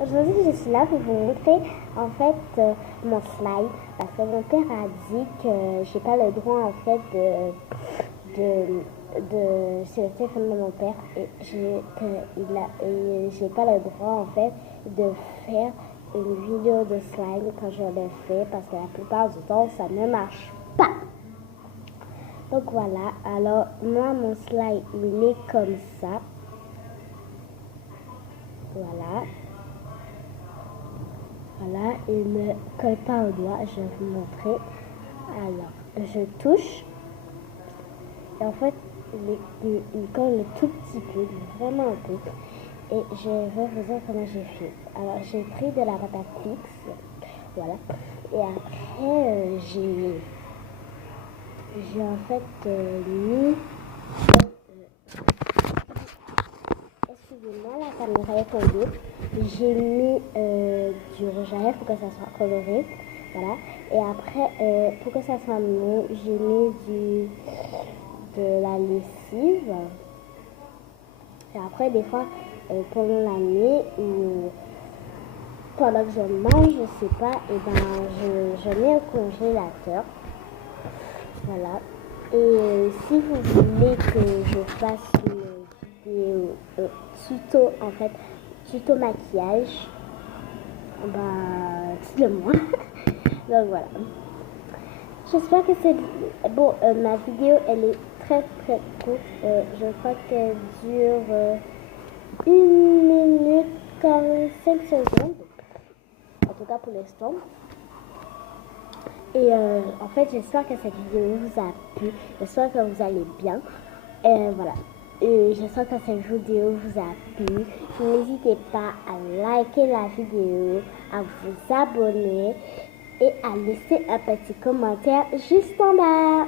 Aujourd'hui, je suis là pour vous montrer en fait mon slide parce que mon père a dit que j'ai pas le droit en fait c'est le téléphone de mon père et j'ai pas le droit en fait de faire une vidéo de slide quand je le fais parce que la plupart du temps ça ne marche pas. Donc voilà, alors moi mon slide il est comme ça. Voilà. Voilà, il ne colle pas au doigt, je vais vous montrer. Alors, je touche. Et en fait, il colle un tout petit peu, vraiment un peu. Et je vais vous dire comment j'ai fait. Alors, j'ai pris de la pâte à fixe. Voilà. Et après, j'ai en fait mis... excusez-moi, la caméra est tombée. J'ai mis du rouge à lèvres pour que ça soit coloré. Voilà. Et après, pour que ça soit mou, j'ai mis de la lessive. Et après, des fois, pendant la nuit ou pendant que je mange, je sais pas, et ben je mets au congélateur. Voilà. Et si vous voulez que je fasse une vidéo tuto, en fait, tuto maquillage, bah, dites-le moi. Donc voilà. J'espère que c'est bon. Ma vidéo, elle est très très courte. Je crois qu'elle dure 1 minute 45 secondes. En tout cas pour l'instant. Et en fait, j'espère que cette vidéo vous a plu. J'espère que vous allez bien. Voilà. J'espère que cette vidéo vous a plu. N'hésitez pas à liker la vidéo, à vous abonner et à laisser un petit commentaire juste en bas.